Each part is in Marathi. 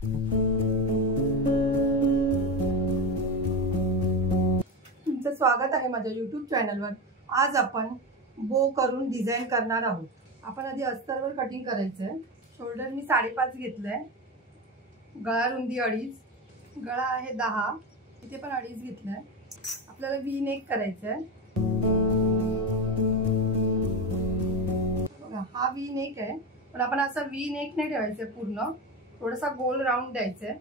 तुमचं स्वागत आहे माझ्या YouTube चॅनलवर। आज आपण बो करून डिझाइन करणार आहोत। आपण आधी अस्तरवर कटिंग करायचं आहे। शोल्डर मी 5.5 घेतलंय, गळा रुंदी 2.5, गळा आहे 10, इथे पण 2.5 घेतलाय। आपल्याला व्ही नेक करायचं आहे। बघा हा व्ही नेक आहे, पण आपण असा व्ही नेक नाही ठेवायचं, पूर्ण थोडासा गोल राउंड द्यायचा आहे।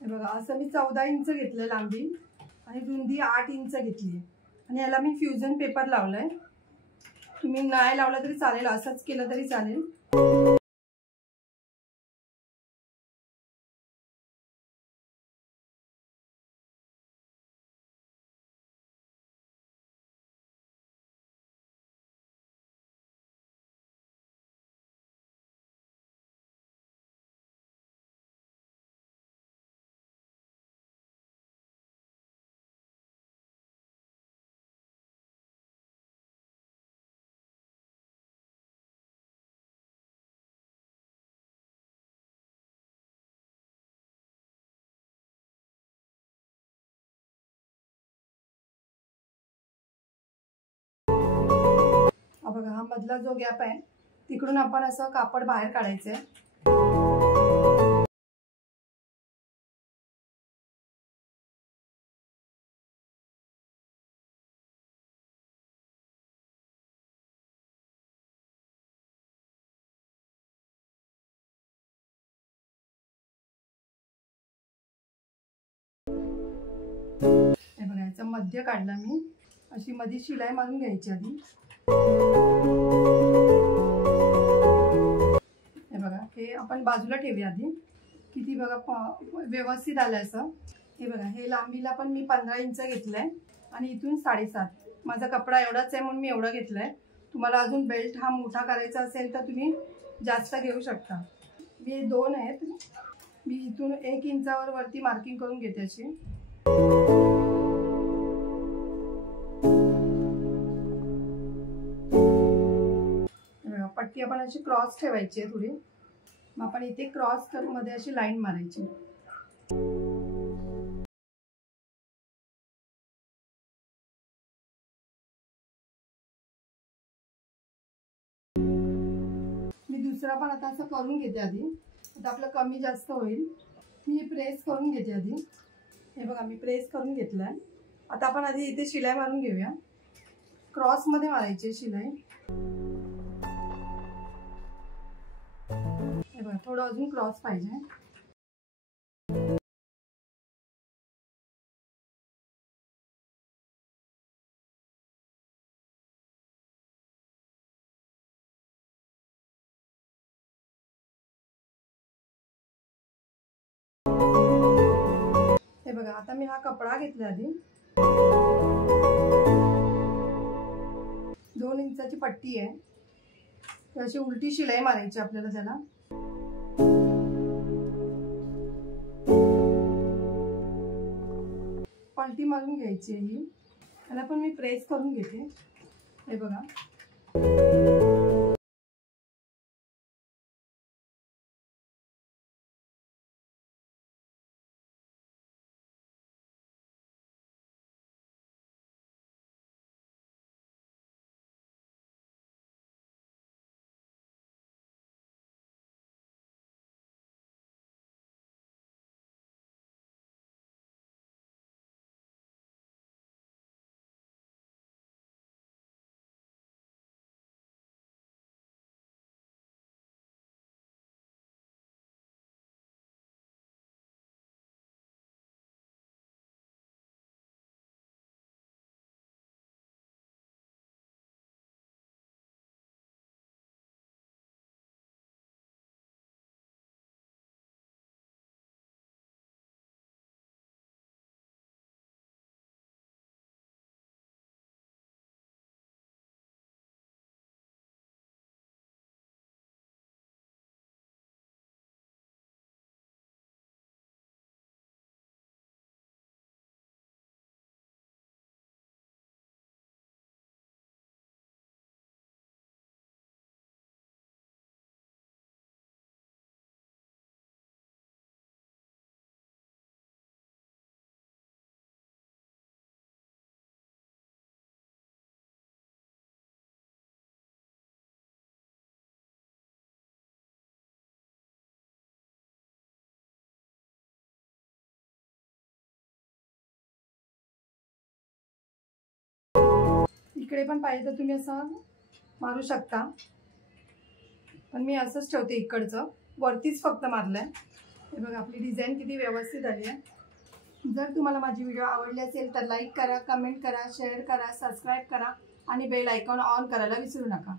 बघा असं मी 14 इंच घेतलं लांबी आणि रुंदी 8 इंच घेतली आणि याला मी फ्युजन पेपर लावलाय। तुम्ही नाही लावला तरी चालेल, असंच केलं तरी चालेल। बघा हा मधला जो गॅप आहे तिकडून आपण असं कापड बाहेर काढायचं आहे। हे बघा याचा मध्य काढला मी, अशी मध्ये शिलाई मारून घ्यायची आधी। हे बघा हे आपण बाजूला ठेवूया आधी। किती बघा व्यवस्थित आलं असं। हे बघा हे लांबीला पण मी 15 इंच घेतलंय आणि इथून 7.5। माझा कपडा एवढाच आहे म्हणून मी एवढा घेतलाय। तुम्हाला अजून बेल्ट हा मोठा करायचा असेल तर तुम्ही जास्त घेऊ शकता। मी 2 आहेत, मी इथून 1 इंचावर वरती मार्किंग करून घेते अशी। पट्टी आपण अशी क्रॉस ठेवायची आहे थोडी, मग आपण इथे क्रॉस मध्ये अशी लाईन मारायची। मी दुसरा पण आता असं करून घेते आधी, आता आपलं कमी जास्त होईल। मी प्रेस करून घेते आधी। हे बघा मी प्रेस करून घेतलाय। आता आपण आधी इथे शिलाई मारून घेऊया। क्रॉस मध्ये मारायची शिलाई। हे बघा थोडं अजून क्रॉस पाहिजे। हे बघा आता मी हा कपडा घेतला आधी। 2 इंचाची पट्टी आहे, अशी उलटी शिलाई मारायची आपल्याला त्याला। पलटी मारून घ्यायची आहे ही, त्याला पण मी प्रेस करून घेते। हे बघा इकडे पण पाहिजे तर तुम्ही असं मारू शकता, पण मी असंच ठेवते। इकडचं वरतीच फक्त मारलंय। हे बघा आपली डिझाईन किती व्यवस्थित आली आहे। जर तुम्हाला माझी व्हिडिओ आवडली असेल तर लाईक करा, कमेंट करा, शेअर करा, सबस्क्राईब करा आणि बेल आयकॉन ऑन करायला विसरू नका.